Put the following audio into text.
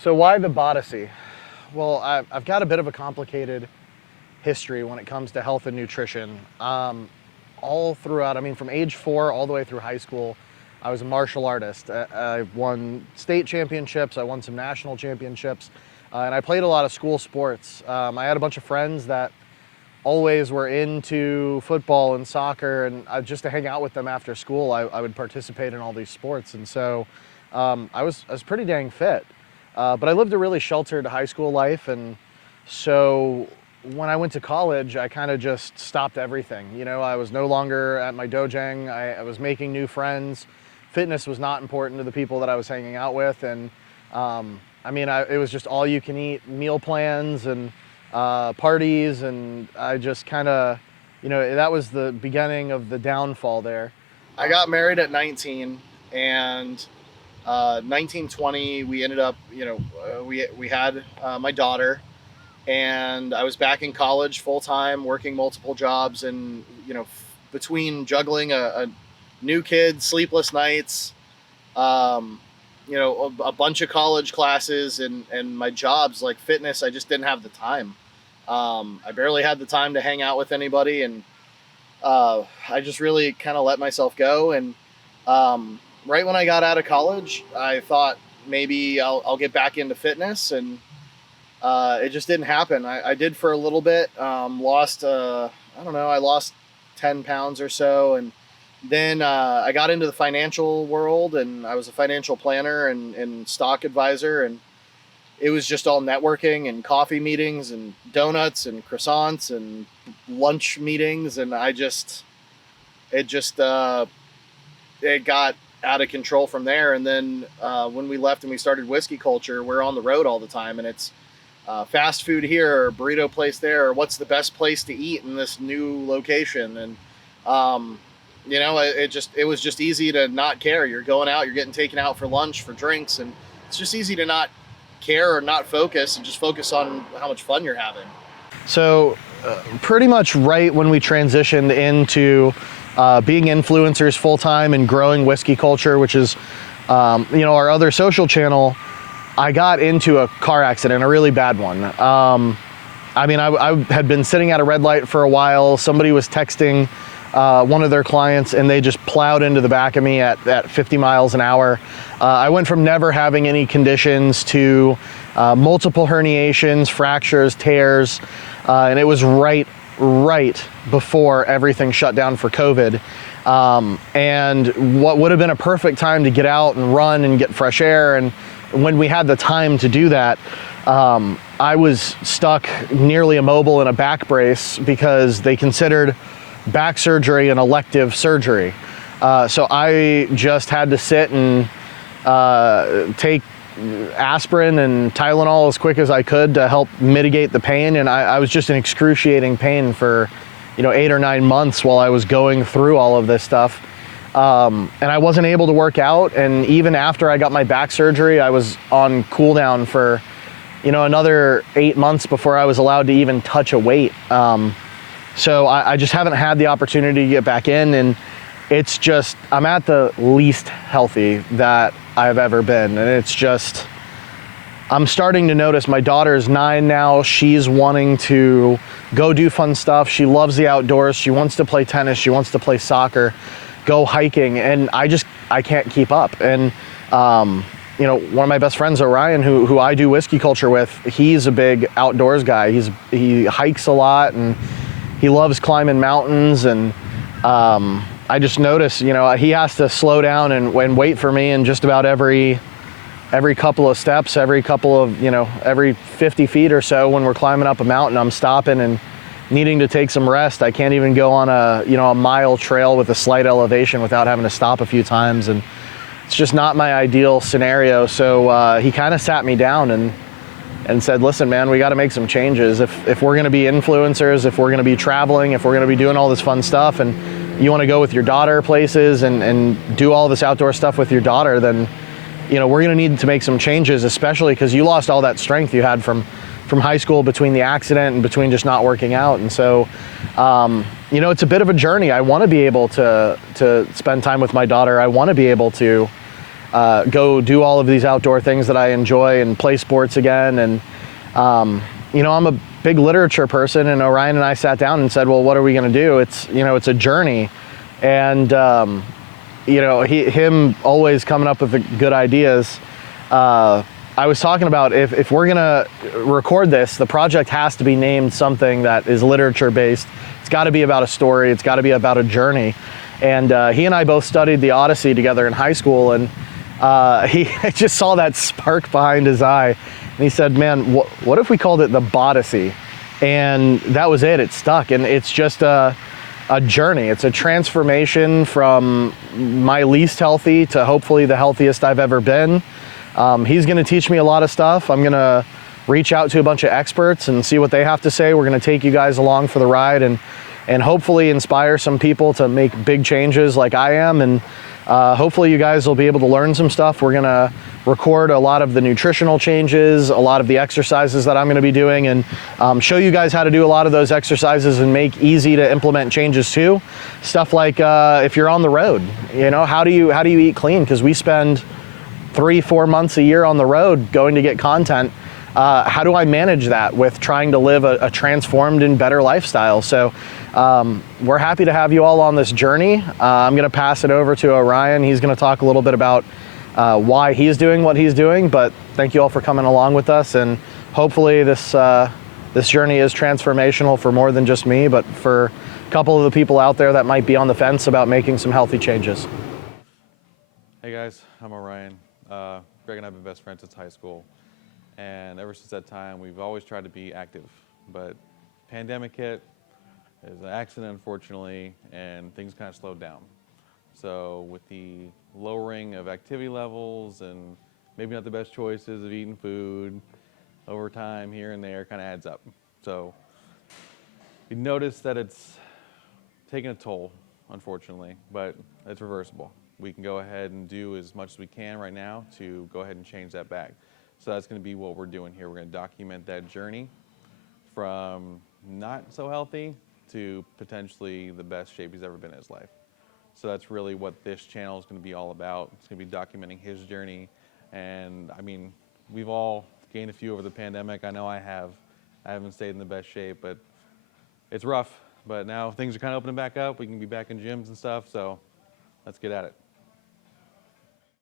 So why the Bodyssey? Well, I've got a bit of a complicated history when it comes to health and nutrition. All throughout, I mean, from age 4 all the way through high school, I was a martial artist. I won state championships, I won some national championships, and I played a lot of school sports. I had a bunch of friends that always were into football and soccer, and just to hang out with them after school, I would participate in all these sports. And so I was pretty dang fit. But I lived a really sheltered high school life, and so when I went to college, I kind of just stopped everything. You know, I was no longer at my dojang. I was making new friends. Fitness was not important to the people that I was hanging out with, and it was just all you can eat meal plans and parties, and I just kind of, that was the beginning of the downfall there. I got married at 19, and 1920, we ended up, we had my daughter, and I was back in college full time, working multiple jobs, and between juggling a new kid, sleepless nights, a bunch of college classes, and my jobs like fitness, I just didn't have the time. I barely had the time to hang out with anybody, and I just really kind of let myself go. And right when I got out of college, I thought maybe I'll get back into fitness, and it just didn't happen. I did for a little bit, I lost 10 pounds or so. And then I got into the financial world, and I was a financial planner and stock advisor. And it was just all networking and coffee meetings and donuts and croissants and lunch meetings. And it got out of control from there. And then when we left and we started whiskey culture, we're on the road all the time, and it's fast food here, or burrito place there, or what's the best place to eat in this new location. And it was just easy to not care. You're going out, you're getting taken out for lunch, for drinks, and it's just easy to not care or not focus and just focus on how much fun you're having. So pretty much right when we transitioned into being influencers full-time and growing whiskey culture, which is, our other social channel, I got into a car accident, a really bad one. I had been sitting at a red light for a while. Somebody was texting one of their clients, and they just plowed into the back of me at 50 miles an hour. I went from never having any conditions to multiple herniations, fractures, tears, and it was right before everything shut down for COVID. And what would have been a perfect time to get out and run and get fresh air, and when we had the time to do that, I was stuck nearly immobile in a back brace because they considered back surgery an elective surgery. So I just had to sit and take aspirin and Tylenol as quick as I could to help mitigate the pain. And I was just in excruciating pain for 8 or 9 months while I was going through all of this stuff. And I wasn't able to work out. And even after I got my back surgery, I was on cool down for another 8 months before I was allowed to even touch a weight. So I just haven't had the opportunity to get back in, and it's just, I'm at the least healthy that I've ever been. And it's just, I'm starting to notice my daughter's 9 now. She's wanting to go do fun stuff. She loves the outdoors. She wants to play tennis. She wants to play soccer, go hiking. And I can't keep up. And, one of my best friends, Orion, who I do whiskey culture with, he's a big outdoors guy. He hikes a lot, and he loves climbing mountains. And I just noticed, he has to slow down and wait for me, and just about every couple of steps, every 50 feet or so when we're climbing up a mountain, I'm stopping and needing to take some rest. I can't even go on a mile trail with a slight elevation without having to stop a few times. And it's just not my ideal scenario. So he kind of sat me down and said, listen, man, we got to make some changes. If we're going to be influencers, if we're going to be traveling, if we're going to be doing all this fun stuff, and you want to go with your daughter places and do all this outdoor stuff with your daughter, then we're going to need to make some changes, especially because you lost all that strength you had from high school, between the accident and between just not working out. And so, it's a bit of a journey. I want to be able to spend time with my daughter. I want to be able to go do all of these outdoor things that I enjoy and play sports again. And you know, I'm a big literature person, and Orion and I sat down and said, well, what are we going to do? It's, you know, it's a journey. And you know, him always coming up with the good ideas. I was talking about if we're gonna record this, the project has to be named something that is literature based. It's got to be about a story. It's got to be about a journey. And he and I both studied the Odyssey together in high school, and he just saw that spark behind his eye, and he said, "Man, what if we called it the Bodyssey?" And that was it. It stuck, and it's just a journey. It's a transformation from my least healthy to hopefully the healthiest I've ever been. He's going to teach me a lot of stuff. I'm going to reach out to a bunch of experts and see what they have to say. We're going to take you guys along for the ride and hopefully inspire some people to make big changes like I am. And hopefully you guys will be able to learn some stuff. We're going to record a lot of the nutritional changes, a lot of the exercises that I'm going to be doing, and show you guys how to do a lot of those exercises and make easy to implement changes too. Stuff like if you're on the road, you know, how do you eat clean? Because we spend 3-4 months a year on the road going to get content. How do I manage that with trying to live a transformed and better lifestyle? So we're happy to have you all on this journey. I'm going to pass it over to Orion. He's going to talk a little bit about why he's doing what he's doing, but thank you all for coming along with us, and hopefully this journey is transformational for more than just me, but for a couple of the people out there that might be on the fence about making some healthy changes. Hey guys, I'm Orion. Greg and I have been best friends since high school, and ever since that time we've always tried to be active, but pandemic hit, there's an accident unfortunately, and things kind of slowed down. So with the lowering of activity levels and maybe not the best choices of eating food over time here and there kind of adds up. So you notice that it's taking a toll, unfortunately, but it's reversible. We can go ahead and do as much as we can right now to go ahead and change that back. So that's going to be what we're doing here. We're going to document that journey from not so healthy to potentially the best shape he's ever been in his life. So that's really what this channel is going to be all about. It's going to be documenting his journey. And I mean, we've all gained a few over the pandemic. I know I have. I haven't stayed in the best shape, but it's rough. But now things are kind of opening back up. We can be back in gyms and stuff. So let's get at it.